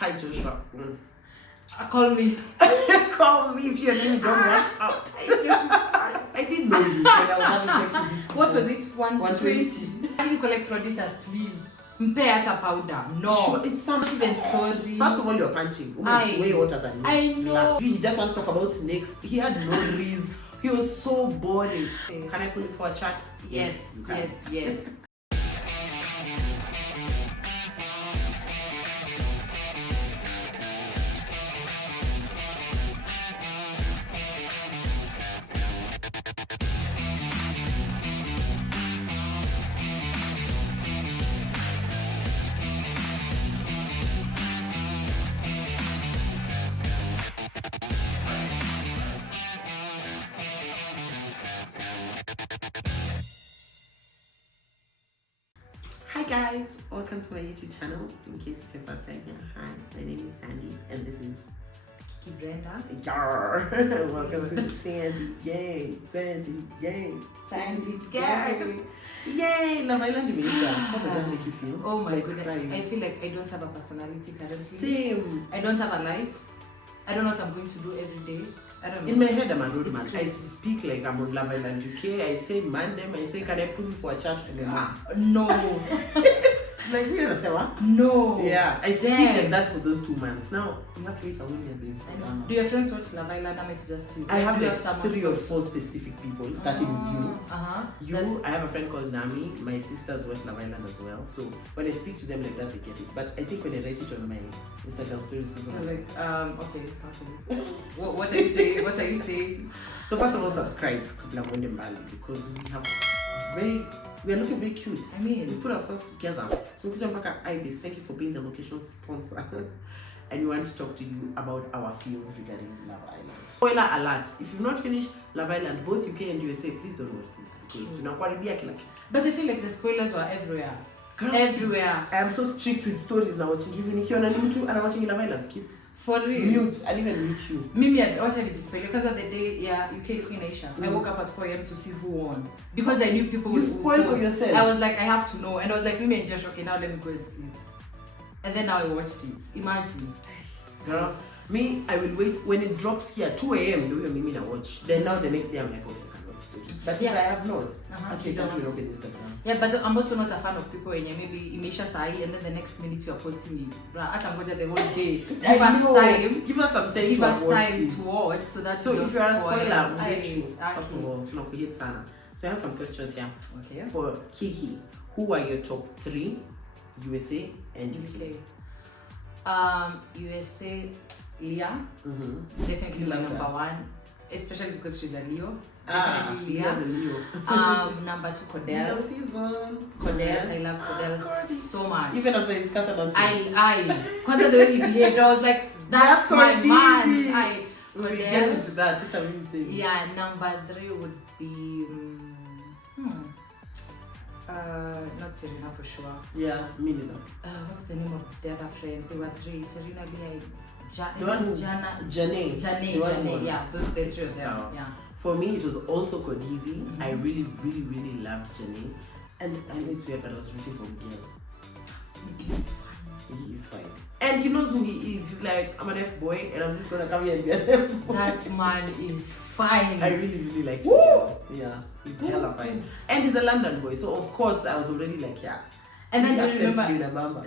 Hi Joshua. Call me. Call me if your name don't work out. I didn't know you when I was having sex with this. What was it? 120. I didn't collect producers, please. Mpe hata powder. No. Sure, it's something. Even sorry. First of all, you're punching. It's way hotter than you. I know. He just wants to talk about snakes. He had no reason. He was so boring. Can I pull it for a chat? Yes. Hi guys, welcome to my YouTube channel. In case it's your first time here, hi, my name is Sandy and this is Kiki Brenda. Yar. Welcome to Sandy Gang, Sandy Gang, Sandy Gang. Yay! Love Island America. How does that make you feel? Oh my Like goodness. crying? I feel like I don't have a personality currently. Same. I don't have a life. I don't know what I'm going to do every day. I don't know. In my head, I'm a road It's man. I crazy. speak like I'm on Love Island UK. I say man them. I say, can I pull you for a chat together? No. Like, we understand what? No. Yeah, I speak Damn. like that for those 2 months. Now, you have to wait a million days. I know. Do your friends watch Love Island? It's just you. I have Do you like someone 3 or 4 specific people, starting with you. Then- I have a friend called Nami. My sisters watch Love Island as well. So when I speak to them like that, they get it. But I think when I write it on my Instagram stories, people are You're like, okay. What are you saying? What are you saying? so first of all, subscribe because we are looking very cute. I mean, We put ourselves together. So Ibis, thank you for being the location sponsor. And we want to talk to you about our feels regarding Love Island. Spoiler alert, if you've not finished Love Island, both UK and USA, please don't watch this because tunakuharibia kila kitu. but I feel like the spoilers were everywhere. Girl, Everywhere. I am so strict with stories now. Watching even if you're on YouTube and I'm watching Love Island, skip. For real. Mute. I'll even mute you. Mimi I'd watch it spoiler because of the day, UK Queen Aisha. I woke up at 4 a.m. to see who won. Because I knew people You would spoil for post. yourself. I was like, I have to know. And I was like, Mimi and Josh, okay, now let me go and sleep. And then now I watched it. Imagine. Girl, me, I will wait when it drops here 2 a.m. You will Mimi na watch. Then now the next day I'm like, okay, I can watch stories. But if I have not, okay, don't can't open Instagram. Yeah, but I'm also not a fan of people when you maybe imeisha sahi and then the next minute you are posting it. Bruh, hata ngoja the whole day. Give us time. Give us some time. Give to us watch time it. to watch so that So you if don't you are a spoil. spoiler, we'll get you. Aye, First of all, tunakuhit sana. So I have some questions here. Okay. For Kiki, who are your top 3 USA and UK? USA, Leah. Definitely my number 1. Especially because she's a Leo. Definitely Leah. Leo. Number 2, Cordell. Season. Cordell, I love Cordell so much. Even after his castle dancing. Because of the way he behaved, I was like, that's my man. We'll get into that. It's amazing. Yeah, number 3 would be not Serena for sure. Yeah, me neither. What's the name of the other friend? There were 3. Serena, Leah, Janae. Janae. Yeah, those are the 3 of them. So, Yeah. for me, it was also Codizi. I really, really, really loved Janae. And I know it's weird, but I was rooting for Miguel. He is fine. And he knows who he is. He's like, I'm an F-boy and I'm just gonna come here and be an F-boy. That man is fine. I really, really like him. Yeah, he's hella fine. And he's a London boy, so of course I was already like, yeah. And then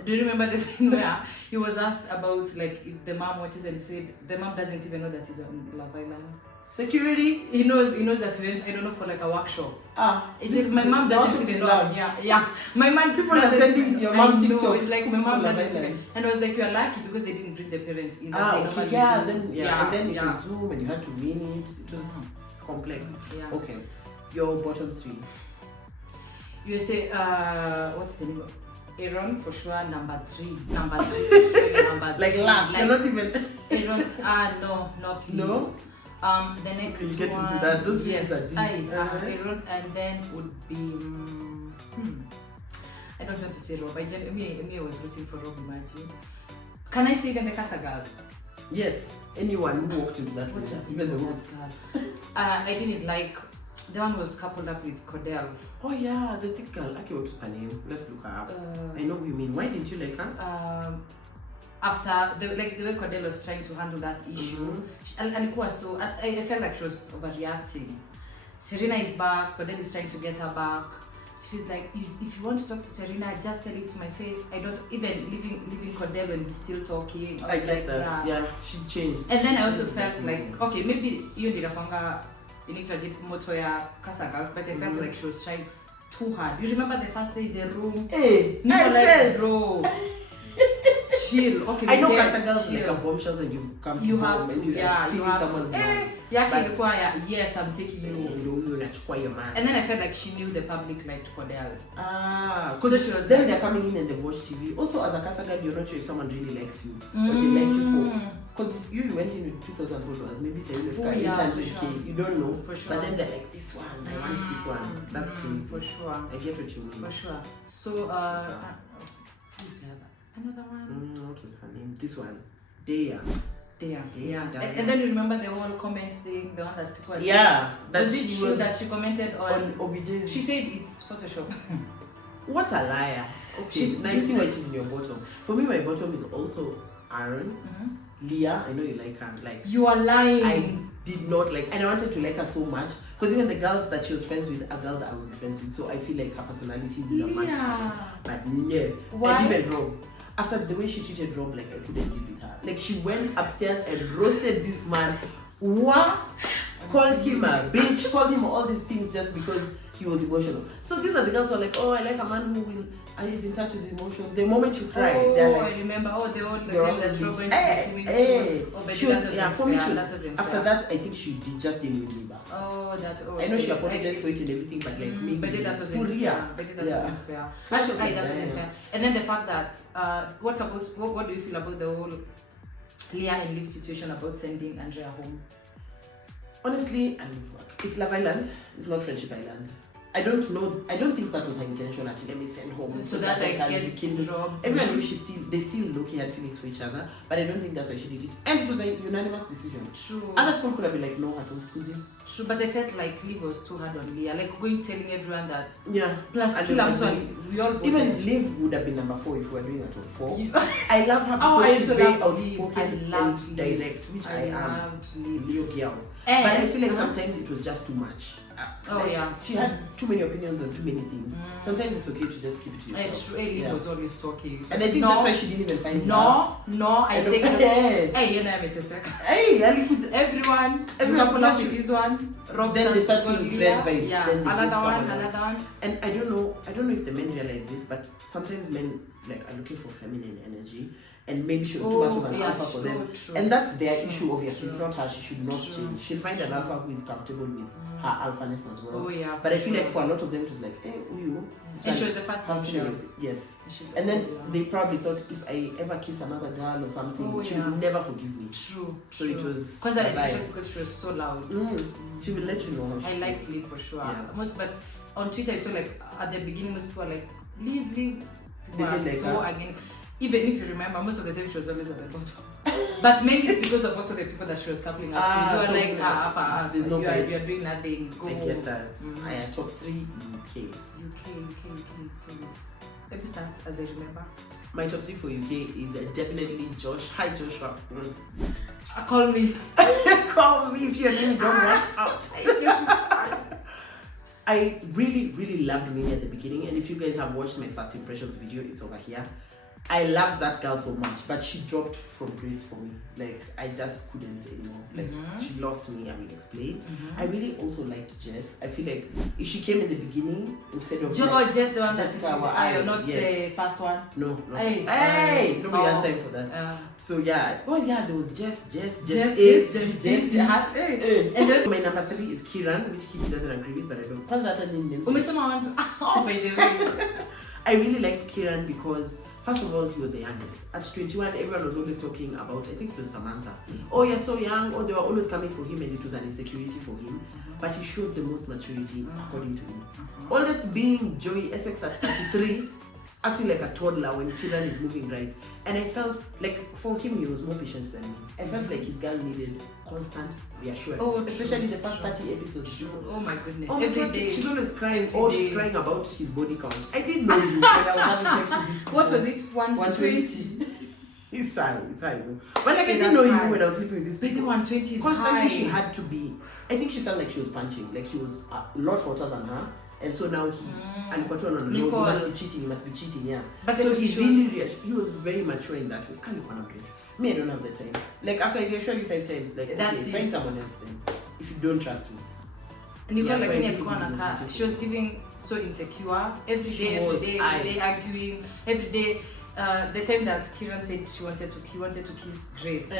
do you remember the scene where he was asked about like if the mom watches and said the mom doesn't even know that he's on Love Island. Security? He knows that we went, I don't know, for like a workshop. It's like my mom doesn't even know. Yeah. My mom, people are sending your mom TikTok. It's like my mom doesn't even. And I was like, you're lucky because they didn't bring the parents in. Okay, yeah, and then it was Zoom and you had to win it. It was complex. Yeah. Okay. Your bottom 3. USA, what's the name of Aaron for sure, number 3. Number 3. Like last, you're not even. Aaron, no, please. No? The next you get one, into that. Those yes, are deep. Aaron, and then would be I don't want to say Rob. I was rooting for Rob. Imagine. Can I say even the Casa Girls? Yes. Anyone who walked into that What place, is even the that host. girl? I didn't like. The one was coupled up with Cordell. Oh yeah, the thick girl. Okay, what was her name? Let's look her up. I know who you mean. Why didn't you like her? after the way Cordelia was trying to handle that issue, alikuwa so I felt like she was overreacting. Serena is back, Cordelia is trying to get her back. She's like, if you want to talk to Serena, just tell it to my face. I don't even leaving Cordelia and he's still talking. I get that. Yeah, she changed. And then I also felt like, okay, maybe you need a panga moto ya Casa Girls, but I felt like she was trying too hard. You remember the first day in the room? Hey, I said, bro. Chill. Okay, I know Casa Girls like a bombshell and you come to you home have to, and you yeah, you have someone's to. man. Yes, I'm taking you. Your man. And then I felt like she knew the public liked Cordelia. Because so she was then they're coming in and they watch TV. Also, as a Casa Girl, you're not sure if someone really likes you. What they like you for. Because you went in with 2,000 followers, maybe 700K, you don't know. For sure. But then they're like, this one, I want this one. That's crazy. For sure. I get what you mean. For sure. So, who's the other? Another one? What was her name? This one. Dea. Yeah. And then you remember the whole comment thing, the one that people were saying? Yeah. Was it true that she commented on OBJ's? She said it's Photoshop. What a liar. Okay, nice see why she's in your bottom. For me, my bottom is also Aaron. Leah, I know you like her. Like, you are lying. I did not like, and I wanted to like her so much because even the girls that she was friends with are girls I would be friends with. So I feel like her personality would have matched her. But no. Why? And even Rob. After the way she treated Rob, like I couldn't deal with her. Like she went upstairs and roasted this man. What? Called him a bitch. Called him all these things just because he was emotional. So these are the girls who are like, oh, I like a man who will. And he's in touch with emotion. The moment you cry, they're like, I remember. Oh, the time that Rob went to the swimming pool. Oh, but she that was, wasn't yeah, for me, fair. she was, That wasn't after fair. that, I think she just didn't win me back. Oh, that. Oh, I know she apologized for it and everything, but like me, but that wasn't fair. But that wasn't fair. Actually, that wasn't fair. And then the fact that, what do you feel about the whole Leah and Liv situation about sending Andrea home? Honestly, it's Love Island. It's not Friendship Island. I don't know. I don't think that was her intention. Actually, let me send home. So that I can get kill the job. Everyone knew they still low-key had feelings for each other, but I don't think that's why she did it. And it was a unanimous decision. True. Other people could have been like, no, I don't. True, but I felt like Liv was too hard on Leah. Like telling everyone that. Yeah. Plus, we all voted. Even Liv would have been number 4 if we were doing a top 4. I love her because she's very outspoken and direct, which I am. Leo girls. But I feel like sometimes it was just too much. She had too many opinions on too many things. Sometimes it's okay to just keep it to yourself. Liv was always talking. So and I think that's why she didn't even find I say, hey, you know, I'm a second. Hey, I put everyone pull up with this one. Rob then they start seeing friend vibes. Yeah, another one. And I don't know if the men realize this, but sometimes men like are looking for feminine energy. And maybe she was too much of an alpha for them. True. And that's their issue, obviously. It's not her, she should not change. She'll find an alpha who is comfortable with her alphaness as well. But I feel like for a lot of them, it was like, hey, who you? And she was the first person. Yes. And then they probably thought if I ever kiss another girl or something, she will never forgive me. True. So it was. Because she was so loud. She will let you know. I like Liv for sure. But on Twitter, I saw like at the beginning, most people were like, Liv. People are so against. Even if you remember, most of the time she was always at the bottom. But mainly it's because of also the people that she was coupling up with. They were like, there's no vibes. You're doing nothing. Go home. Get that. I am top 3 UK. Let me start as I remember. My top 3 for UK is definitely Josh. Hi Joshua. Call me. Call me if your name don't work out. Hi Joshua. I really, really loved Minnie at the beginning, and if you guys have watched my first impressions video, it's over here. I loved that girl so much, but she dropped from grace for me. Like, I just couldn't anymore. Like, she lost me, I will explain. I really also liked Jess. I feel like if she came in the beginning, instead of... Jess, the one that's not the first one? No. Hey! Nobody has time for that. So, yeah. Oh, yeah, there was Jess. And then my number 3 is Kiran, which Kiki doesn't agree with, but I don't. What's that name? Oh, by the way. I really liked Kiran because... First of all, he was the youngest. At 21, everyone was always talking about, I think it was Samantha. Oh, you're so young. Oh, they were always coming for him and it was an insecurity for him. But he showed the most maturity, according to me. Oldest being Joey Essex at 33, acting like a toddler when Kiran is moving right. And I felt like for him, he was more patient than me. I felt like his girl needed constant reassurance. Especially the first 30 episodes. Oh my goodness. Every day. She's always crying. She's crying about his body count. I didn't know you when I was having sex with this. What was it? 120? It's high. But like I Yeah, didn't know that's you high. when I was sleeping with this But the people. 120 is Constantly high. she had to be. I think she felt like she was punching. Like he was a lot shorter than her. And so now he and got on no, you must be cheating, yeah. But so he he was very mature in that way. Me, I don't have the time. Like after I reassure you 5 times, like That's okay, it. find someone else then. If you don't trust me. Nicole, Yeah, like so when I alikuwa really anakaa, was she was giving so insecure every She day, was. arguing every day. The time that Kiran said he wanted to kiss Grace.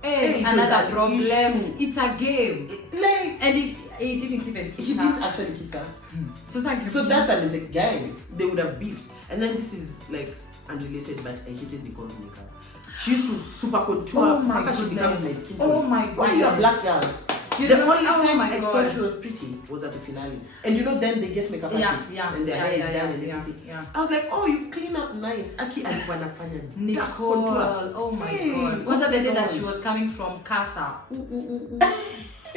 Hey, Another problem. issue. It's a game. And he didn't even kiss He her. didn't actually kiss her. So that's an insect guy. They would have beefed. And then this is like unrelated, but I hated Nicole's makeup. She used to super contour Oh my after she becomes my goodness. skin Oh tone. my Why are you a goodness. black girl? You The know- only oh time my I God. thought she was pretty was at the finale. And you know, then they get makeup artists and their hair is done and everything. yeah. I was like, oh, you clean up nice. Aki alikuwa anafanya dark Nicole, contour. oh my Hey, God. Because of the day that she was coming from Casa.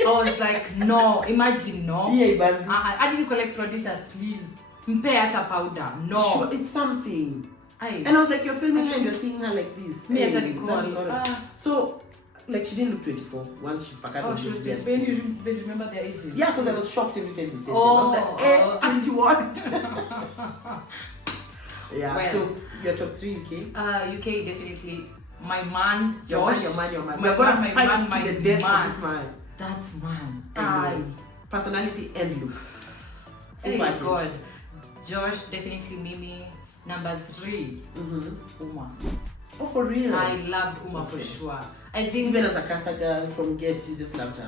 I was like, no, imagine, no. Yeah, but I didn't collect producers, please. Mpe hata powder, no. sure, it's something. Aye. And I was like, you're filming her and you're seeing her like this. Me Hey, hata that's Nicole. not a- So, like, she didn't look 24 once she packed Oh, she was 20. You remember their ages? Yeah, because I was shocked every time they said Oh, that. I was like, auntie, what? Yeah, Well. so your top 3 UK? UK definitely. My man, Your Josh. man. My We're gonna man, my fight man, to my the death man. for this man. That man. I know. Aye. Personality and look. Oh Full my package. God. Josh, definitely Mimi. Number 3, Uma. Oh, for real? I loved Uma for Okay. sure. I think Even as a Casa girl from Get, you just loved her.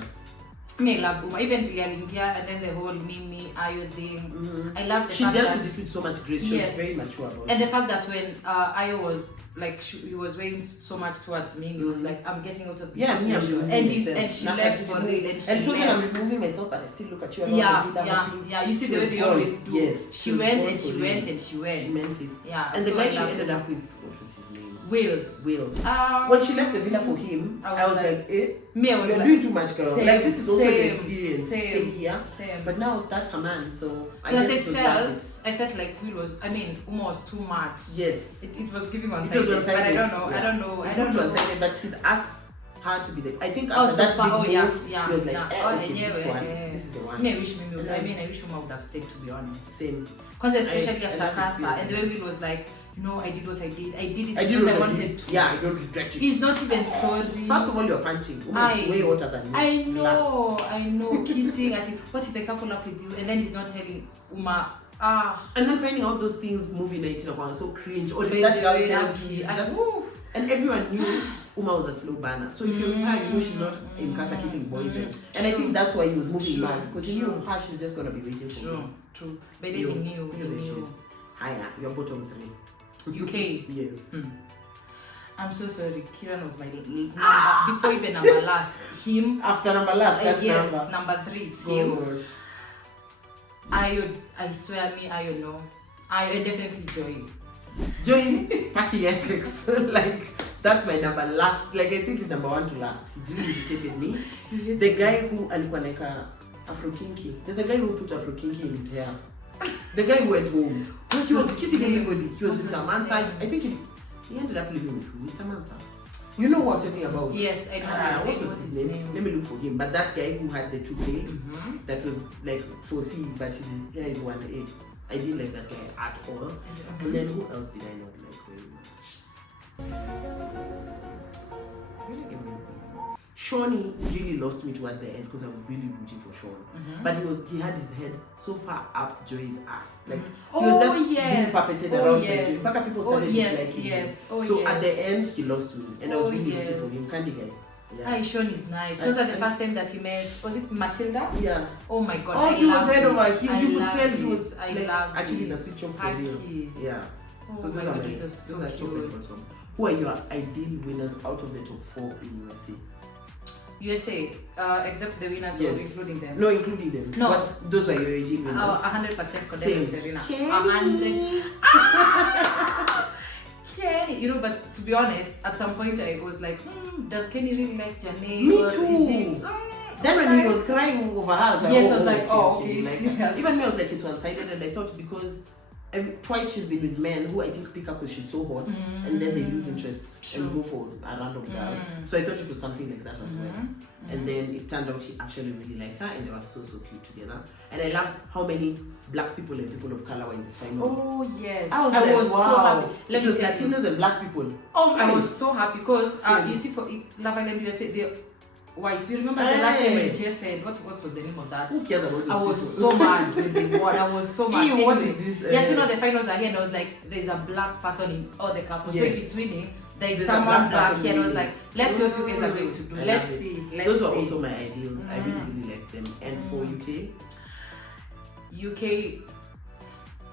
I loved Uma. Even Vilialingia and then the whole Mimi, Ayo thing. I loved the She fact dealt that... with it with so much grace. She Yes. was very mature about And it. the fact that when Ayo was like, he was weighing so much towards me, he was like, I'm getting out of this Yeah, me, I'm situation. removing And myself. she Now, left I for didn't real. move. And she And totally, left. I'm removing myself, but I still look at you around Yeah, the vida yeah, happy. yeah. You see the She way was they gone. always do. Yes. She was went gone and for she real. went and she She went. meant it. Yeah. And the so guy I she loved ended him. up with, what was his name? Will. When she left the villa for him, I was like, eh? Me, I was You're like, doing too much, girl. same, Like, this is also the same, experience. same, Stay here. same. But now that's her man, so Plus, guess it was worth I felt like Will was, Uma was too much. it. Yes. It was giving It was one-sided, one-sided, but I don't know. yeah. I don't know. I don't know. But he's asked her to be the. I think Oh, after so that far, big move, yeah. he was like, yeah. okay, this one. yeah. This is the one. Me, I wish Mimi would, And I wish Uma would have stayed, to be honest. Same. Because especially I after like Casa, experience. and the way Will was like, no, I did what I did. I did it I did because what I I wanted did. to. Yeah, I don't regret it. He's not even sorry. First of all, you're punching. Uma is way hotter than you. I know. Kissing at him. What if I couple up with you and then he's not telling Uma, And then finding out those things movie night in so cringe. Or if baby, that girl baby, tells you just. And everyone knew Uma was a slow burner. So if you're with her, you know she's not in Casa kissing boys. And I think that's why he was moving True. mad. Because he knew her, she's just going to be waiting for True, him. true. But then he knew. Higher, you're bottom 3. UK. Yes. I'm so sorry. Kiran was my number before even number last. Him. After number last, that's yes, number. number 3. It's him. Gosh. I swear me, I know. I definitely Joy. Join packing Essex. Like, that's my number last. Like, I think it's number 1 to last. He really irritated me. The guy who alikuwa like Afro Kinky. There's a guy who put Afro Kinky in his hair. The guy who went home. He was kissing everybody. He was with Samantha. I think he ended up living with who? With Samantha. You know what I'm talking about? Yes, I know. What was his name? Let me look for him. But that guy who had the toupee, that was like 4C, but his hair is 1A. I didn't like that guy at all. And then who else did I not like very much? Really, Shawnee really lost me towards the end because I was really rooting for Sean. But he had his head so far up Joy's ass. Like he was just being puppeted around by Joy. Saka people started disliking him. So at the end he lost me and I was really rooting for him. Candy guy. Yeah. Sean is nice. Because at the first time that he met, was it Matilda? Yeah. Oh my god. Oh, he was head over heels. You could tell he was like actually in a switch on for real. Yeah. Oh so those my are god, my it was so those are top cute. bottom. Who are your ideal winners out of the top 4 in USA? USA, except the winners, Yes. or including them? No, including them. No. But those were your ideal winners. 100% Cordelia Serena. Kenny. 100. Kenny. You know, but to be honest, at some point I was like, does Kenny really like Janae? Me or too. Is it, Then when he was crying over her, I was like, yes, I was like, oh, okay, like, it's serious. even me, I was like, it's one-sided, and I thought because twice she's been with men who I think pick up because she's so hot, and then they lose interest and go for a random girl. So I thought it was something like that as well. And then it turned out he actually really liked her, and they were so cute together. And I love how many black people and people of color were in the final. Oh yes, I was so wow. happy. It was Latinos and black people. Oh, I was so happy because you see for Love Island USA, the whites. You remember the last time when Jay said what was the name of that? Who cares about those I was people? so mad when they won. I was so mad. What Anyway, is this? yes, you know the finals are here, and I was like, there's a black person in all the couples. So Yes. if it's winning, there's There's someone a black black person here. And I was winning. like, let's see what you guys are going to do. I Let's love it. see. Those were see. also my ideals. I really liked them. And for UK,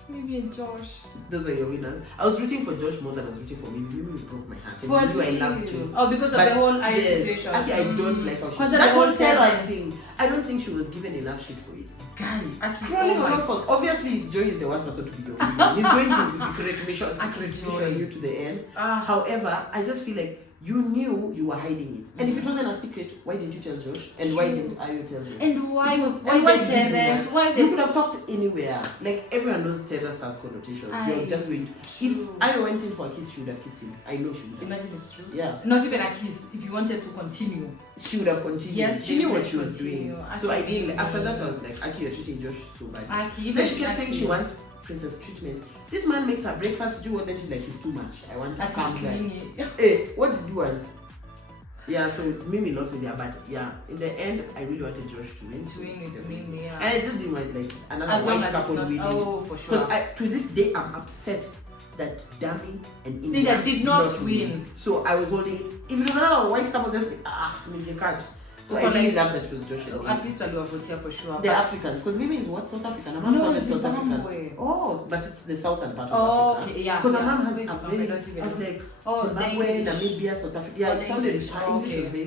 Mimi and Josh. those are your winners. I was rooting for Josh more than I was rooting for Mimi. Mimi broke my heart. And For you know I real? loved you. Oh, because of But the whole IS yes, situation. Actually, I don't like how she. Because of That the whole whole terror parents. thing. I don't think she was given enough shit for it. Guy, Crawling oh on my all fours. Obviously, Joey is the worst person to be your winner. He's going to secret mission you to the end. However, I just feel like you knew you were hiding it. And if it wasn't a secret, why didn't you tell Josh? And why didn't Ayo tell Josh? And why It was- why and why the did you do terrace? that? Why You the could have talked anywhere. Like everyone knows terrace has connotations. You're just going to. If True. Ayo went in for a kiss, she would have kissed him. I know she would have. Imagine it's true. Yeah. Not even a kiss. If you wanted to continue. She would have continued. Yes, she knew they what would she was continue. doing. Aki So I didn't. knew. After that, I was like, Aki, you're treating Josh so bad. Aki, even Then she kept Aki. saying she wants princess treatment. This man makes her breakfast, do what? Then she's like, he's too much. I want to At calm his down. clingy. Hey, what did you want? Yeah, so Mimi lost me there, but yeah, in the end, I really wanted Josh to win. Doing with Mimi, yeah. And I just didn't want like another As long white as it's couple not. winning. Oh, for sure. Because to this day, I'm upset that Dami and India India did not win. So I was holding it. If it was another white couple, just Mimi catch. So I really love that she was Josh. And At least while you were voting for sure. the Africans, because Mimi is what? South African. Her No, mom it's South Zimbabwe. African. Oh, but it's the southern part of Oh, Africa. okay, yeah. Because her yeah. mom has It's a Zimbabwe, very. not even- I was like, Oh, Zimbabwe, the English. Namibia, South Africa. Yeah, Oh, it the sounded English. her Oh, English okay. was very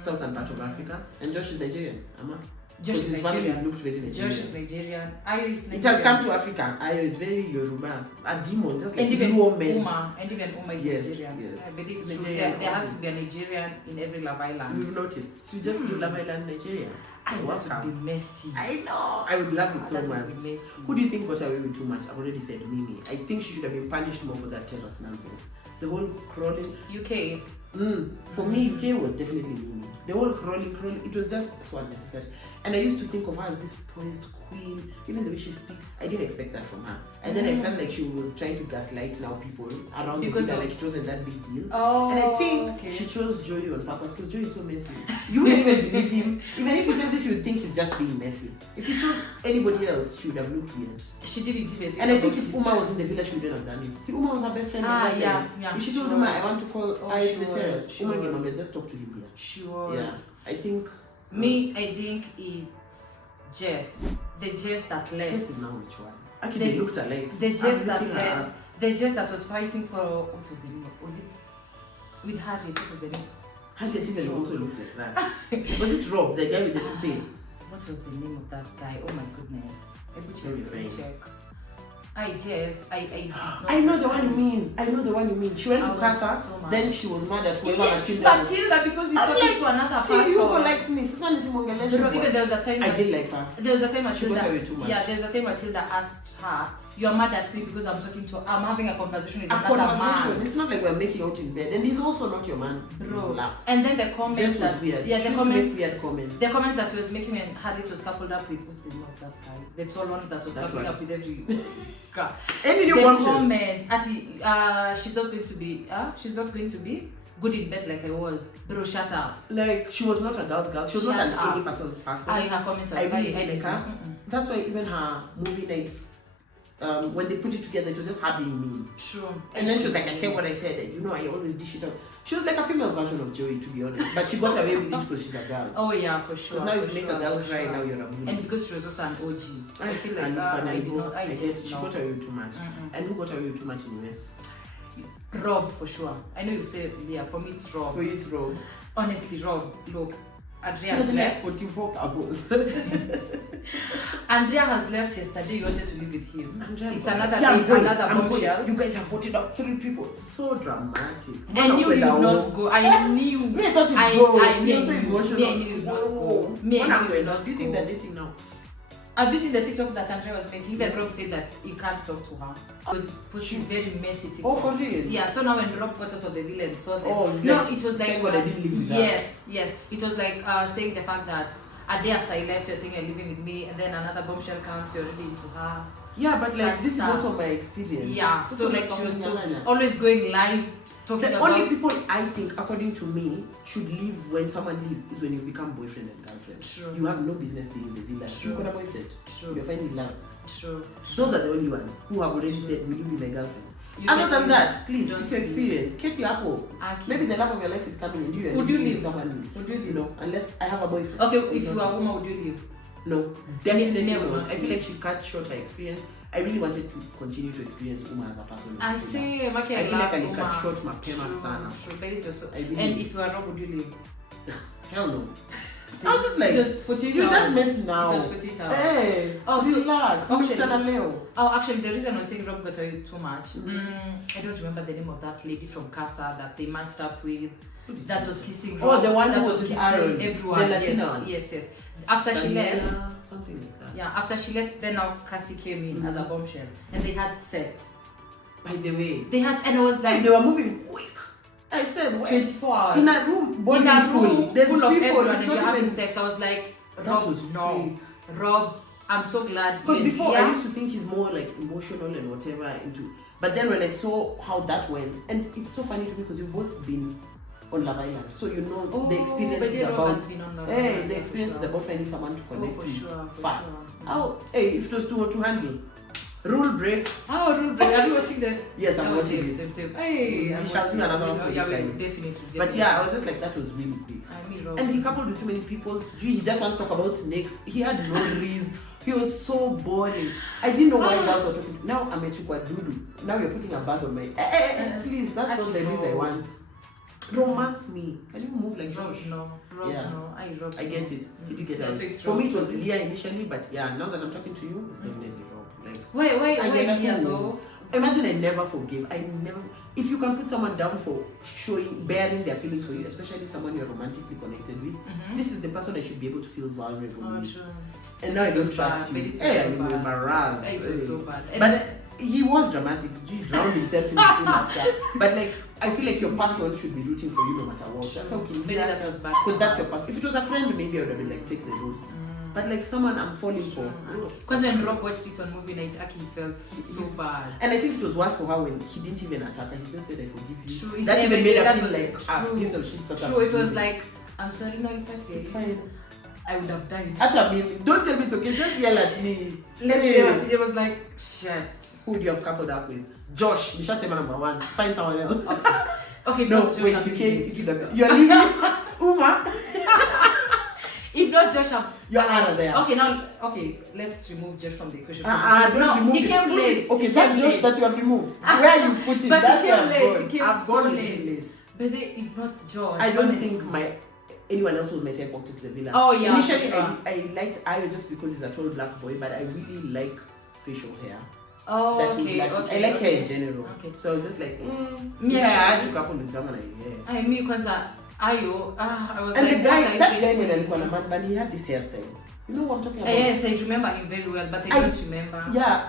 southern part of Africa, and Josh is Nigerian. Ama. Josh is his family Nigerian. looked very Nigerian. Josh is Nigerian. Ayo is Nigerian. It has come to Africa. Ayo is very Yoruba, a demon, just like And even woman. Uma is Yes, Nigerian. yes. I believe it's true. Nigerian There has also. to be a Nigerian in every Love Island. We've noticed. We just do Love Island Nigeria. I want to Welcome. be messy. I know. I would love it so That much. would be messy. Who do you think got away with too much? I've already said Mimi. I think she should have been punished more for that terrorist nonsense. The whole crawling. UK. For me, UK was definitely Mimi. The whole crawling, it was just so unnecessary. And I used to think of her as this poised queen, even the way she speaks. I didn't expect that from her. And then I felt like she was trying to gaslight now people around Because the villa, of- like it wasn't that big deal. Oh, And I think okay. she chose Joey on purpose because Joey is so messy. You wouldn't even believe him. Even if he says it, you would think he's just being messy. If he chose anybody else, she would have looked weird. She didn't even think And I think about if it. Uma was in the villa, she wouldn't have done it. See, Uma was her best friend at that yeah, time. yeah. If she she told Uma, was. I want to call Oh, I she to the was. terrace, She Uma was. came and just talk to him here. She was. Yeah, I think. Me, I think it's Jess. The Jess that left. Jess is now which one? Actually, they looked alike. The Jess I'm that looking at left. her. The Jess that was fighting for, what was the name of, was it? With Harriet, what was the name? Harriet even also looks like that. Was it Rob, the guy with the toupee? What was the name of that guy? Oh my goodness. Let me Check. I Jess, I know the one you mean. I know the one you mean. She went I to was Casa, so mad. then she was mad at whoever Matilda. Matilda, because he's I'm talking like, to another See, you person. likes me. Sasa nisimongeleshe Bro, bwana. even there was a time I that- did like her. There was a time She got Matilda. away too much. Yeah, there's a time Matilda asked her, "You're mad at me because I'm having a conversation with A another conversation. man." It's not like we're making out in bed, and he's also not your man. Bro. Relax. And then the comments Jess was that weird. yeah, She the used to make comments weird comments. the comments that he was making when Harriet was coupled up with what's the name of that guy? The tall one that was That coupled one. up with every guy. Any new The bombshell? comments she's not going to be good in bed like I was. Bro, shut up. Like she was not a girl's girl. She was not Shut an up. any person's person. Her comments I are really very did like her. That's why even her movie nights, when they put it together, it was just her being mean. True. And then she was like, I said what I said, and you know I always dish it up. She was like a female version of Joey, to be honest. But she got away with it because she's a girl. Oh yeah, for sure. Because now if for you make sure, a girl for cry, sure. now you're a bully. And because she was also an OG, I feel like And I just she know. got away with too much. And who got away with too much in US? Rob for sure. I know you'd say yeah. For me it's Rob. For you, it's Rob. Honestly, Rob. Look, Andrea There's has like left. 44 couples. Andrea has left yesterday. You wanted to live with him. Andrea, It's another yeah, thing, I'm going, another I'm going. bombshell. You guys have voted out 3 people. So dramatic. I knew you would not go. I knew. Me, I thought you'd I go. I You're knew. so emotional. Me, I knew you would not go. Me, I knew you would not Do you think go. they're dating now? Have you seen the TikToks that Andrea was making? Even Rob said that he can't talk to her. He was posting very messy TikToks. Oh, for real? Yeah, so now when Rob got out of the villa and saw them. Oh, no, it was like. Thank God I didn't live with that. Yes. It was like saying the fact that a day after he left, you're saying you're living with me, and then another bombshell comes, you're already into her. Yeah, but like this stuff. is also my experience. Yeah, so like she was always going live, talking the about. only people I think, according to me, should leave when someone leaves is when you become boyfriend and girlfriend. True. You have no business being in the villa. True. You got a boyfriend. True. You're finding love. True. Those are the only ones who have already said, "Will you be my girlfriend?" You Other can- than that, please, don't it's your experience. Get your apple. Maybe the love of your life is coming and you. Would you leave leave? someone new? Would you leave? No, unless I have a boyfriend. Okay, if you are a woman, would you leave? No, definitely Never. not. I feel like she cut short her experience. I really wanted to continue to experience Uma as a person. I see. I feel like I cut short my pema sana. True, very just. I really And if you are not, would you leave? Hell no. I was just like, just 48 you hours. just met now. Just 48 hours. Hey, Oh, so- relax. actually- Oh, actually, the reason I was saying Rob got away too much. I don't remember the name of that lady from Casa that they matched up with. That was kissing. Oh, Rob, the one that who was was kissing Aaron, everyone. the Latina. Yes. After she left. Something like that. Yeah, after she left, then now Cassie came in as a bombshell, and they had sex. By the way, They had, and I was like like, they were moving quick. I said, what? 24 hours In a room, in a room There's full of people, everyone, it's and not you're having even- sex. I was like, That Rob, was no, Rob, I'm so glad. Because you- before yeah? I used to think he's more like emotional and whatever into, but then when I saw how that went, and it's so funny to me because you've both been on Love Island, so you know the experience but is yeah, Rob about. has been on Love Hey, Island, the for experience is sure. about finding someone to connect for with sure, for fast. sure. How? Hey, if it was to handle, rule break. Oh, Rule Break. Are you watching the? Yes, I'm Oh, watching same, it. same. Hey, We I'm shall watching do it. another one for Yeah, you we guys. definitely. But yeah, I was just like, that was really quick. I mean, Rob. And he coupled with too many people. He just wants to talk about snakes. He had no reason. He was so boring. I didn't know why you guys were talking. Now I'm a chukwa dudu. Now you're putting a bag on my. Please, that's not the reason I want. Romance me. Can you move like Rob, Josh? no. Rob, Yeah. no. Rob, I get it. He did get Yeah, it. so it's For me, it Rob. was Leah initially, but yeah, now that I'm talking to you, it's definitely Rob. Like, Wait, I get that yeah, too. though. Imagine I never forgive. If you can put someone down for bearing their feelings for you, especially someone you're romantically connected with, this is the person I should be able to feel vulnerable Oh, with. true. And now I It was don't trust bad, you. but it was Hey, so I'm bad. embarrassed. It was so bad. And But he was dramatic. He drowned himself in the pool after. But like, I feel like your person should be rooting for you no matter what. That's okay. Maybe that was bad. Because that's your person. If it was a friend, maybe I would have been like, take the roast. But like someone I'm falling for. Because when Rob watched it on movie night, Aki felt so bad. And I think it was worse for her when he didn't even attack her. He just said, I forgive you. True, he That said even made her that feel was like a true. piece of shit. True, it was like, I'm sorry, no, it's okay. It's fine. I would have died. Actually, don't tell me it's okay. Just yell at me. Let's Hey. say what it was like, shit. Who would you have coupled up with? Josh. Nisha Sema number one. Find someone else. Okay, No, Josh, wait, I'm you leaving. can't. You're leaving. Uma. If not Josh, You're out of there. Okay, let's remove Josh from the equation. Don't no, remove he it. came Put late. it. Okay, He that came Josh late. that you have removed. Where you put it? But That's he came where I'm late. going. He came I've so gone late. late. But then, if not Josh, I don't honestly. think anyone else was my type walked into the villa. Oh, yeah, Initially, for sure. I liked Ayo just because he's a tall black boy, but I really like facial hair. Oh, That he's okay, like, okay. I like okay. hair in general. Okay. So I was just like, Me yeah, I had actually- to couple with someone I guess. I mean, because Ayo, I was And like, the guy, what are that you guy when facing? alikuwa na man bun, he had this hairstyle. You know what I'm talking about? Yes, I remember him very well, but I don't remember. Yeah.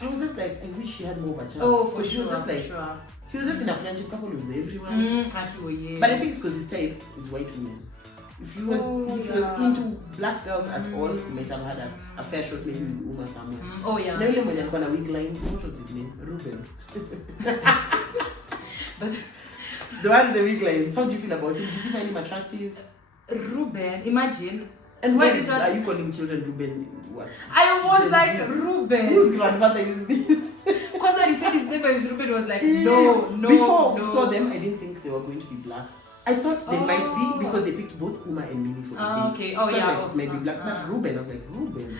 I was just like, I wish he had more of a chance. Oh, for Because sure, He was just for like, sure. he was just in a friendship couple with everyone. Aki, But I think it's because his type is white women. If he was, into black girls at all, he might have had a fair shot maybe with Uma somewhere. Oh, yeah. Na yule mwenye alikuwa na wig lines, what was his name? Ruben. But The one with the wig lines. How do you feel about him? Did you find him attractive? Ruben, imagine. And why There is are you calling children Ruben? What? I was Gen like, Z. Ruben. Whose grandfather is this? Because when he said his name was Ruben, it was like, no. Before we no. saw them, I didn't think they were going to be black. I thought they might be because they picked both Uma and Mimi for the dates. Okay. Oh, so yeah. I was like, it might be black. But Ruben, I was like, Ruben.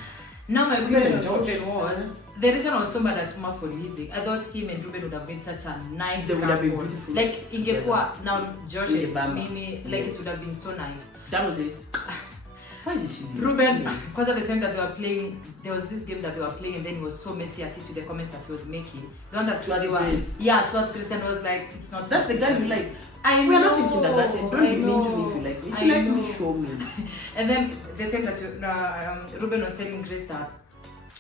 Now my opinion Ruben of and Ruben Josh. was, the reason I was so mad at Uma for leaving, I thought him and Ruben would have been such a nice They would have been couple. beautiful. Like, ingekuwa, now Josh and Bamba. Mimi, like Yes. it would have been so nice. That was it. Why did she leave? Ruben, because at the time that they were playing, there was this game that they were playing, and then he was so messy at it with the comments that he was making. The one that Towards they were, Grace. yeah, towards Chris, and was like, it's not. That's the guy you like. I We are know. not in kindergarten. Don't be mean to me if you like me. If you like me, show me. And then the time that Ruben was telling Grace that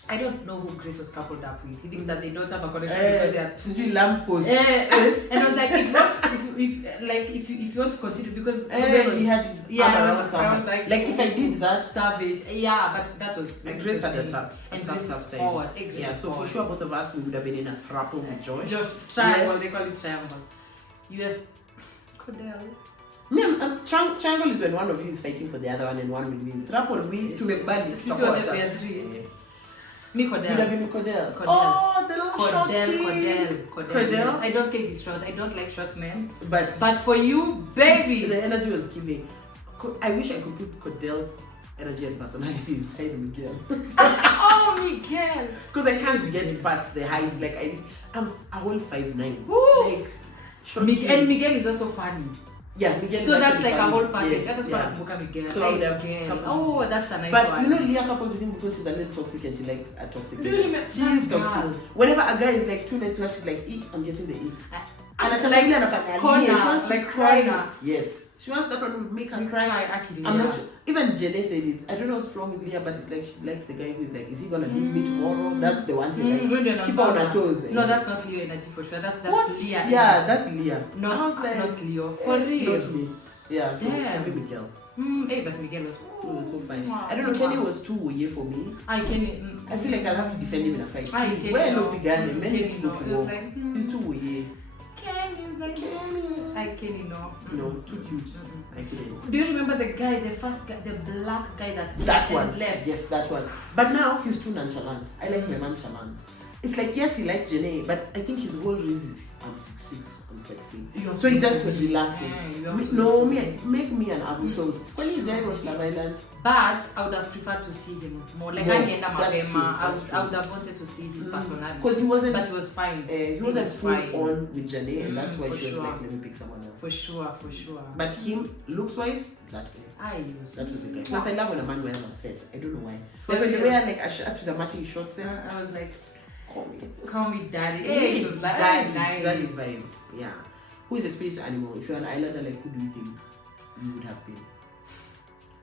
I don't know who Grace was coupled up with. He thinks that they don't have a connection because they are Sijui lamppost. and I was like, if you want to continue because Ruben was, he had his arm around I was someone. like, if I did that, savage. Yeah, but that was like Grace had a tough Grace is time. forward. Yeah, so for sure both of us we would have been in a throuple with Joy. Triangle, Yes. they call it triangle. US Cordell. Me, triangle is when one of you is fighting for the other one and one will win. Throuple, we to make bad This is what we are three. Yeah. Me Would Cordell. have been Cordell. Cordell. Oh, the little Cordell. Cordell. Yes. I don't care if he's short. I don't like short men. But for you, baby. the energy was giving. I wish I could put Cordell's energy and personality inside Miguel. Oh, Miguel. Because I can't get past the heights. Like I'm a whole 5'9". Woo. Like short And Miguel is also funny. Yeah, Miguel. So that's like a whole package. Yes, That's yeah. what Miguel. So I would have Miguel. coupled Oh, that's a nice But one. you know, Leah coupled with him because she's a little toxic and she likes a toxic. Do you remember? She is that toxic. girl? Whenever a guy is like too nice to her, she's like, I'm getting the E. And Like it's like Leah corner, she wants to like cry. corner. Yes. She wants that one to make her cry. Actually, I'm not sure. Even Jenny said it. I don't know what's wrong with Leah, but it's like she likes the guy who is like, is he gonna leave me tomorrow? That's the one she likes. Keep her on her toes. No, that's not Leo energy for sure. That's What? Leah. Yeah, energy. that's Leah. Not Leo. For real. Not me. Yeah, so Damn. maybe Miguel. Hey, but Miguel was. It was so fine. Mwah, I don't know, mwah. Kenny was too woye for me. Kenny. I feel like I'll have to defend him in a fight. Kenny. Where no. no began, men Kenny, used to no. go to It was war. like. He's too woye. Kenny, like. Kenny, no. No, too cute. I couldn't. Do you remember the guy, the first guy, the black guy That one left? Yes, that one. But now he's too nonchalant. I like my nonchalant. It's like, yes, he liked Janae, but I think his whole reason is I'm 6'6", I'm sexy. So he just relaxes. Make me an avocado toast. When you join watch Love Island. But I would have preferred to see him more. Like No, Angeenda that's true, Mapema, that's true. I would have wanted to see his personality. Because he wasn't. But he was fine. He wasn't full on with Janae, and that's why for she was sure. like, let me pick someone else. For sure. But him, looks wise, that guy. That was the guy. Plus, I love when a man wears a set. I don't know why. Like when they wear like a shirt with a matching short set. I was like, call me daddy. Hey, it was like nice. Daddy vibes. Yeah. Who is a spirit animal? If you're an islander, like who do you think you would have been?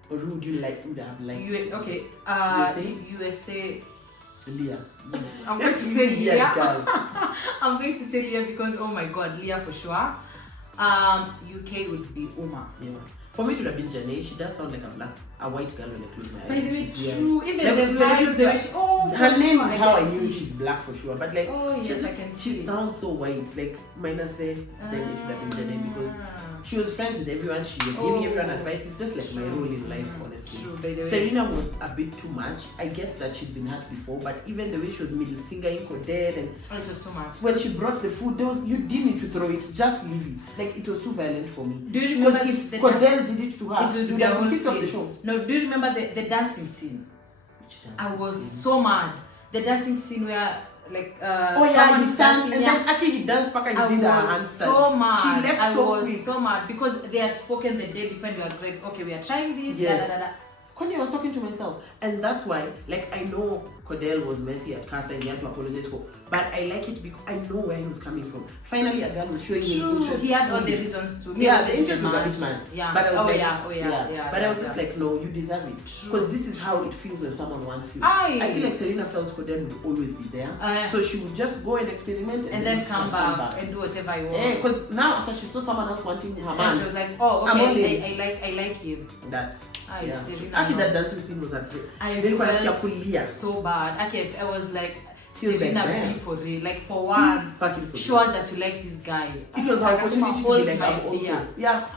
Or who would you like? Would have liked? Okay. USA. Leah. I'm going to say Leah. Girl. I'm going to say Leah because oh my god, Leah for sure. UK would be Uma. Yeah. For me, it would have been Janae. She does sound like a white girl when I close my eyes. By the way, She's true. weird. Even Like, the when I vibes, close the my- way she, oh, her name sure, is I how I can knew see. she's black for sure. But like, Oh, she yes, just- I can she see. sounds so white. Like minus the then it would have been Janae because she was friends with everyone. She was giving everyone advice. It's just like my role in life, honestly. True, by the way. Serena was a bit too much. I get that she's been hurt before, but even the way she was middle fingering Cordell and Oh, it was too much. when she brought the food, you didn't need to throw it. Just leave it. Like it was too violent for me. Do you Because remember if the Cordell did it to her, it would you be would the have whole been kicked off the scene. show. No, do you remember the dancing scene? Which I dancing was scene? so mad. The dancing scene where like Oh yeah, someone he is stands dancing, and yeah. then actually he danced back and I he did a was handstand. so mad. She left I so was quick. so mad because they had spoken the day before and they were like, okay, we are trying this. Yes. Da, da, da, da. Connie, I was talking to myself, and that's why, like, I know Cordell was messy at Casa and he had to apologize for, but I like it because I know where he was coming from. Finally, a girl was showing him True, interest. he had all fully. the reasons to. Yeah, the interest was a bit mad. Yeah. But I was like, yeah. But I was just like, no, you deserve it. Because this is how it feels when someone wants you. I feel like Serena felt Cordell would always be there. So she would just go and experiment and then come back and do whatever you want. Yeah, because now after she saw someone else wanting her and man, she was like, oh, okay, I like him. that. Yeah. Serena, Actually, that dancing scene was I then felt so bad. Okay, I was like, She was Serena, like, be for real. Like for once, show us that you like this guy. It was her opportunity to be like, I'm also,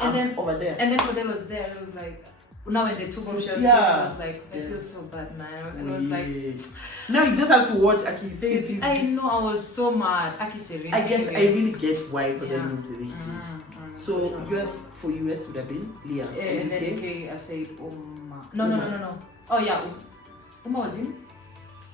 and then over there. And then Cordell was there. It was like, now when they took him shells, I was like, I feel so bad now. And I was like, now he just has to watch Aki say this. I know, I was so mad. Aki Serena. I really get why Cordell moved the way he did. So sure. US would have been Leah. And then UK, I said Uma. No. Oh yeah, Uma was in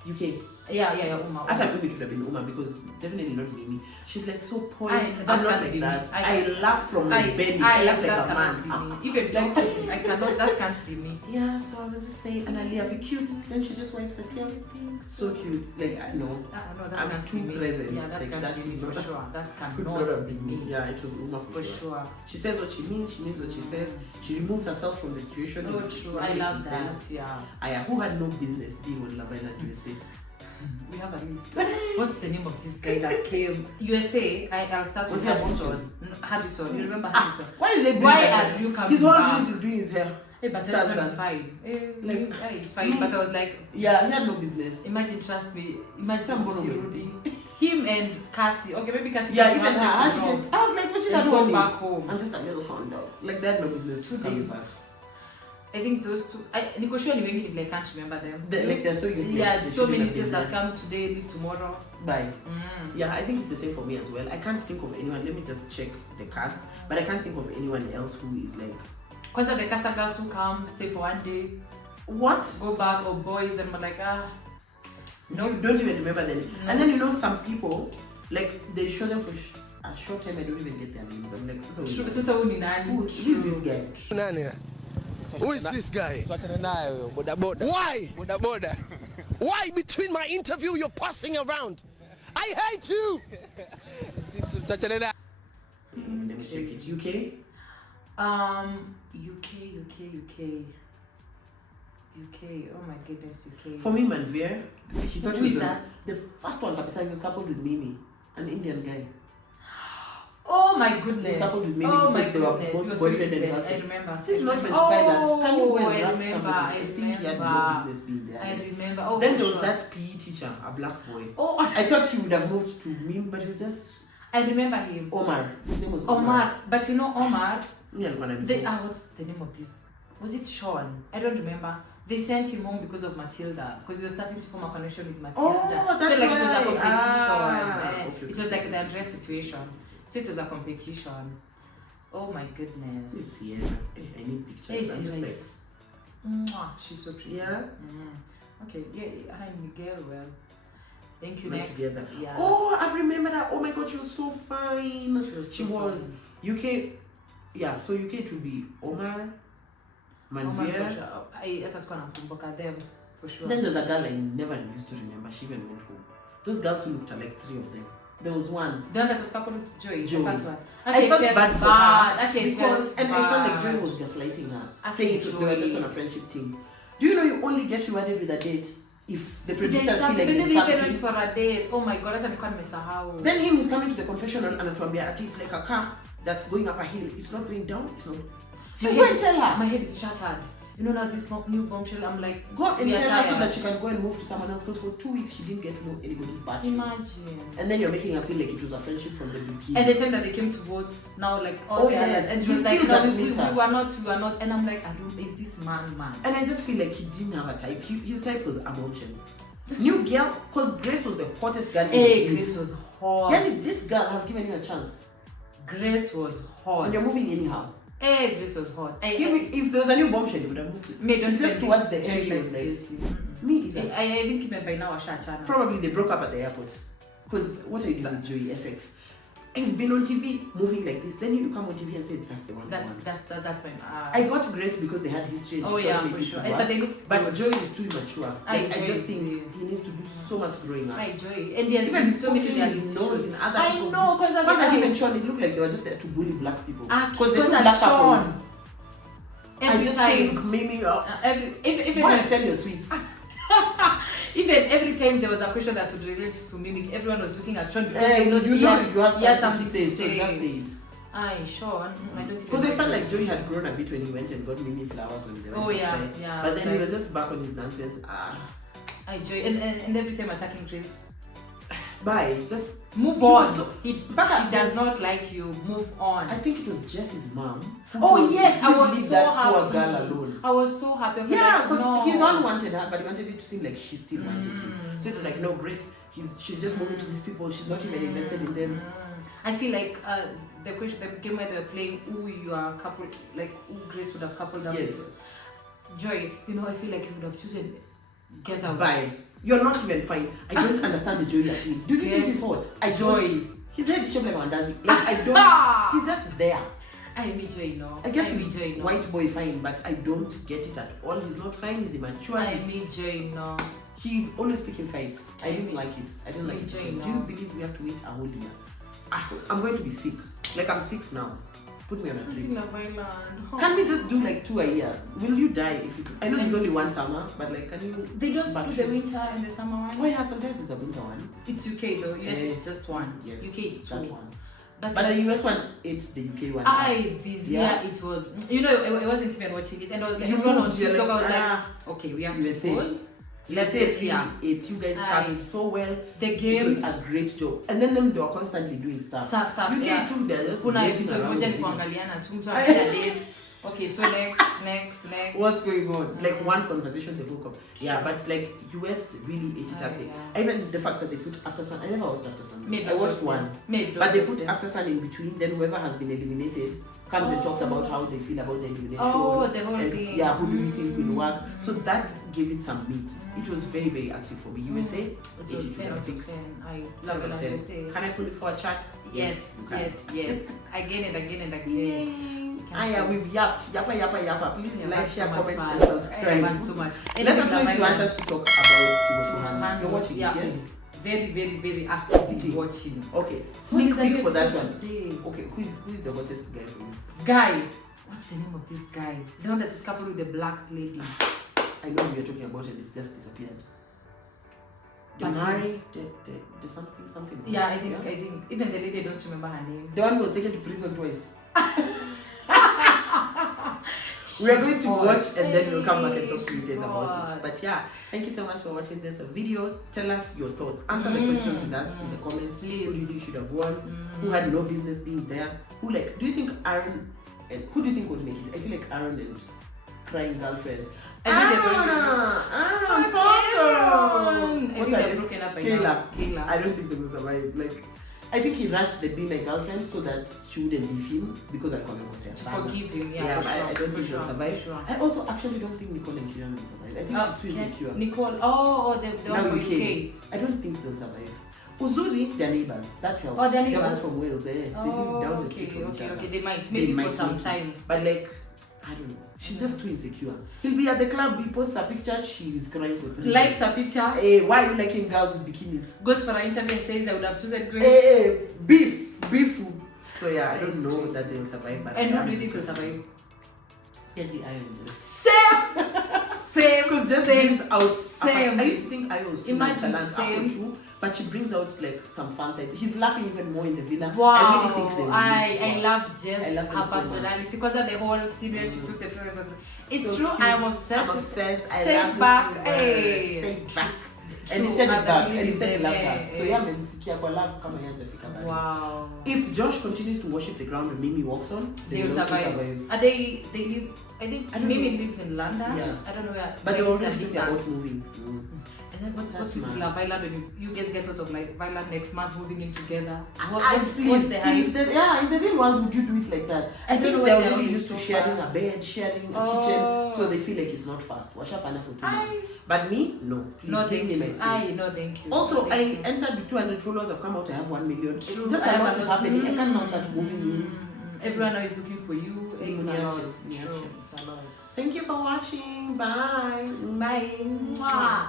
UK. Yeah, Uma. I thought maybe it would have been Uma because definitely not Mimi. She's like so poised. I'm That not can't like be that. me. I laugh from my belly. I laugh like that a man. cannot be me. Even like I cannot. That can't be me. Yeah, so I was just saying, and Aliyah, be cute. Then she just wipes her tears. So cute. Like I know. No, that I'm can't too be me. present. Yeah, that Like, can't that be me could for not- sure. That Could not cannot have be been me. me. Yeah, it was Uma For sure. She says what she means what she says. She removes herself from the situation. Oh, It's true. not I making love that. sense. Yeah. Who had no business being on Love Island USA? We have a list. What's the name of this guy that came? USA. I'll start with Was he a Harrison. Harrison. You remember Harrison? Why did they bring Why that? are you coming His whole back? business is doing his hair. Hey, but That's Harrison is that. fine. Like, Yeah, it's fine. But I was like, Yeah, he had no business. imagine, trust me. Imagine Someone Musi will- Rudy. Him and Cassie. Okay, maybe Cassie. Yeah, can even have her. sex I with Rob was like, what she and had go on back home. I'm just a little found out. Like, they had no business 2 coming days back. I think those two. Niko sure ni like can't remember them. Like, they're so useless. Yeah, They so shouldn't many have been states that there. come today, leave tomorrow. Bye. Yeah, I think it's the same for me as well. I can't think of anyone. Let me just check the cast. But I can't think of anyone else who is like. Because the Casa girls who come, stay for 1 day, What? go back, or boys, and we're like, No, don't even remember them. No. And then you know some people, like they show them for a short time. I don't even get their names. I'm like, Sasa huyu ni nani? who is this guy? Nani? Who is this guy? Tuachane nayo boda boda. Why? Boda boda. Why between my interview you're passing around? I hate you! Tuachane nayo. Let me check it. UK? UK. Oh my goodness, UK. For me, Manveer. She thought Who she was is that? the first one. Kabisa, he was coupled with Mimi, an Indian guy. Oh my goodness. He was coupled with Mimi Oh my because they were goodness. both He was so boyfriend and useless. I girlfriend. remember. This is not French Oh, pilot. Can you go and I draft remember, somebody? I think he had no remember. business being there. I remember. Oh, Then for there was sure. that PE teacher, a black boy. Oh, I thought she would have moved to Mimi, but it was just I remember him. Omar. His name was Omar. But you know Omar, Yeah, what's the name of this? Was it Sean? I don't remember. They sent him home because of Matilda, because he was starting to form a connection with Matilda. Oh, that's so like it was a why. competition. Okay, It was like the Andres situation. So it was a competition. Oh my goodness. This Sierra. I need pictures. Hey, I'm just Sierra like, is mwah, she's so pretty. yeah. Okay, yeah, hi Miguel. Well, thank you. Not Next. together. Yeah. Oh, I remember that. Oh my god, she was so fine. She was so fine. UK. Yeah, so UK it would be Omar, Omar for Manveer. sure. Let us go and kumbuka them for sure. Then there's a girl I never used to remember. She even went home. Those girls who looked like 3 of them. There was one. The one that was coupled with Joy, Joy. the first one. I felt bad for her Okay, because felt and I felt like bad. Joy was gaslighting her, I saying think they were just Joy- on a friendship team. Do you know you only get rewarded with a date if the producers There's feel like something. They there's didn't even went something? for a date. Oh my god, that's nilikuwa nimesahau. Then him is coming to the confessional and anatuambia ati it's like a car that's going up a hill. It's not going down. It's not. So My go head- and tell her. My head is shattered. You know now this new bombshell. I'm like, Go and we are tell her so tired. that she can go and move to someone else because for 2 weeks she didn't get to know anybody but you. Imagine. And then you're making her feel like it was a friendship from the beginning. And the time that they came to vote, now like all Oh, the others, yes. and He she was like, still no, doesn't we meet her. were not, and I'm like, I don't, is this man? And I just feel like he didn't have a type. His type was emotion. New girl, because Grace was the hottest girl in the Hey, series. Grace was hot. Yeah, this girl has given you a chance. Grace was hot. And you're moving anyhow. Hey, Grace was hot. If there was a new bombshell, you would have moved. Me, don't It's just think towards the Joy end, she was liked like, Jesse. me either. I think even by now, Ashachana. Probably they broke up at the airport. Because what are you doing with Joey Essex? He's been on TV moving like this. Then you come on TV and say, that's the one I want. That's my. I got Grace because they had history. And Oh she yeah, thought for maybe sure. it would But work. they look. But good. Joey is too immature. I Like, I enjoy just think seeing- he needs to do so much growing up. I enjoy, and there's Even been so many poking his reality nose shows. in other I people's know, because Once I even Sean, it looked like they were just there to bully black people. Because they do are black Sean. couples. I Every just time. think maybe Go even and sell your sweets. even every time there was a question that would relate to Mimic, everyone was looking at Sean because Eh, they know you have he has something something to say, so just say say. it. Aye, Sean. I don't even. Because I felt like Joey had grown a bit when he went and got Mimi flowers when they went Oh yeah, outside. yeah. But then he like, was just back on his nonsense. I enjoy, and every time attacking Chris. Bye. Just Move He was on. so- She Baka- does not like you. Move on. I think it was Jess's mom. who Oh told yes, him, I "Please was leave so that poor happy. girl alone." I was so happy. I was Yeah, like, because no. his mom wanted her, but he wanted it to seem like she still wanted him. Mm. So it was like, no, Grace, she's just moving to these people. She's not even invested in them. I feel like the game where they were playing who you are coupled, like who Grace would have coupled up Yes. with. Joy, you know, I feel like you would have chosen Get Out. Bye. You're not even fine. I don't understand the joy appeal. Do you think he's hot? I Joy. His head is shaped like Mandazi. Like, I don't. He's just there. I mean Joy, no. I guess mean he's Joy, no. white boy fine, but I don't get it at all. He's not fine. He's immature. I mean Joy, no. He's always picking fights. I didn't like it. I didn't like it. Joy, Do no. you believe we have to wait a whole year? I'm going to be sick. Like, I'm sick now. Put me on a drip. Love Island. Can we just do like 2 a year? Will you die if it? I know it's only one summer, but like, can you? They don't back do the shoot? winter and the summer one. Oh yeah, sometimes it's a winter one. It's UK though. US is just one. Yes, UK it's that two. one. But the US one, it's the UK one. This Yeah. year it was. You know, I wasn't even watching it, and I was like, You everyone on moved, you're TikTok. like, I was like, okay, we have to USA. pause. Let's get here. It. You guys cast so well. The It games. was a great job. And then them, they were constantly doing stuff. Stuff. UK Yeah. too, they're just Kuna messing episode around moja with ni it. kuangaliana tu mtu anaenda date. Okay, so next. What's going on? Like one conversation they woke up. Yeah, but like US really ate it up. Yeah. Even the fact that they put After Sun. I never watched After Sun. I Made watched one. But they put After Sun in between. Then whoever has been eliminated comes and talks about how they feel about the elimination. Oh, the whole and, thing. Yeah, who do you think will work? So that gave it some meat. It was very, very active for me. USA, It was 10 out of 10. I love it, as I say. Can I pull it for a chat? Yes. Again and again. Yay. Yeah, we've yapped. Yappa. Please like, share, comment, and I subscribe. want so much. Let us know if you want us to talk about Tiwoshuhan. You're watching it, yes? Very, very, very actively watching. Okay, sneak peek for that one. Today. Okay, who is the hottest guy for you? Guy. What's the name of this guy? The one that is coupled with the black lady. I know who you're talking about and it's just disappeared. The But Mari, the something. Yeah, I think even the lady, I don't remember her name. The one who was taken to prison twice. We are going to watch and then we'll come back and talk to you guys about it. But yeah, thank you so much for watching this video. Tell us your thoughts. Answer the question to us in the comments. Please. Who do you think should have won? Who had no business being there? Who do you think Aaron and who do you think would make it? I feel like Aaron and crying girlfriend. I think they're broken up by now. Kayla. I don't think they will survive. Like, I think he rushed the Be My Girlfriend so that she wouldn't leave him because Alcona was here. To forgive him, Yeah, but I don't think sure, she'll survive. Sure. I also actually don't think Nicole and Kieran will survive. I think she's too insecure. Nicole, the one from UK. I don't think they'll survive. Uzuri, they're neighbors. That helps. Oh, they're They're neighbors. both from Wales, eh? They live down the street from each other. Okay. They might for some make it. time. But like, I don't know. She's just too insecure. He'll be at the club, he posts a picture, she's crying for 3 Likes days. a picture. Hey, why are you liking girls with bikinis? Goes for an interview and says I would have chosen Grace. Hey, beef. So yeah, I don't know that they'll survive. But And who do you think will survive? Petty Iron. Same. Because just Same. brings out. Same. I used to think Iron was too Imagine nonchalant, same. too, but she brings out like some fun side. He's laughing even more in the villa. Wow. I really think they will I love Jess, I love her them so much. personality because of the whole scene where she took the film. It's So true. cute. I'm obsessed. I'm obsessed. I Say love back. this Hey. Say back. And True, he said I it back. believe And he in said he them, loved yeah, her. So yeah. yeah, amemfikia kwa love kama yeye hajafika bado. Wow. If Josh continues to worship the ground Mimi walks on, They will also survive. Are they live? I think I don't Mimi know. lives in London. Yeah. I don't know where. But maybe they're it's a already thinking distance. about moving. And then what's That's with mad. Love Island when you guys get out of like Island next month moving in together? What's the hype? in the real world, would you do it like that? I think don't know they're why they're already always used to so sharing fast. a bed, sharing a Oh. kitchen, so they feel like it's not fast. Washafana for 2 months. But me, no. Please No, give thank me my you. space. No, thank you. Also, Thank I you. entered with 200 followers. I've come out. I have 1 million. True. Just I a lot have is a- happening. I can now start moving in. Everyone now is looking for you. It's a Yeah, lot. yeah. True. It's a lot. Thank you for watching. Bye. Bye. Mwah.